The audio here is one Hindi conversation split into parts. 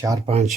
4-5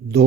2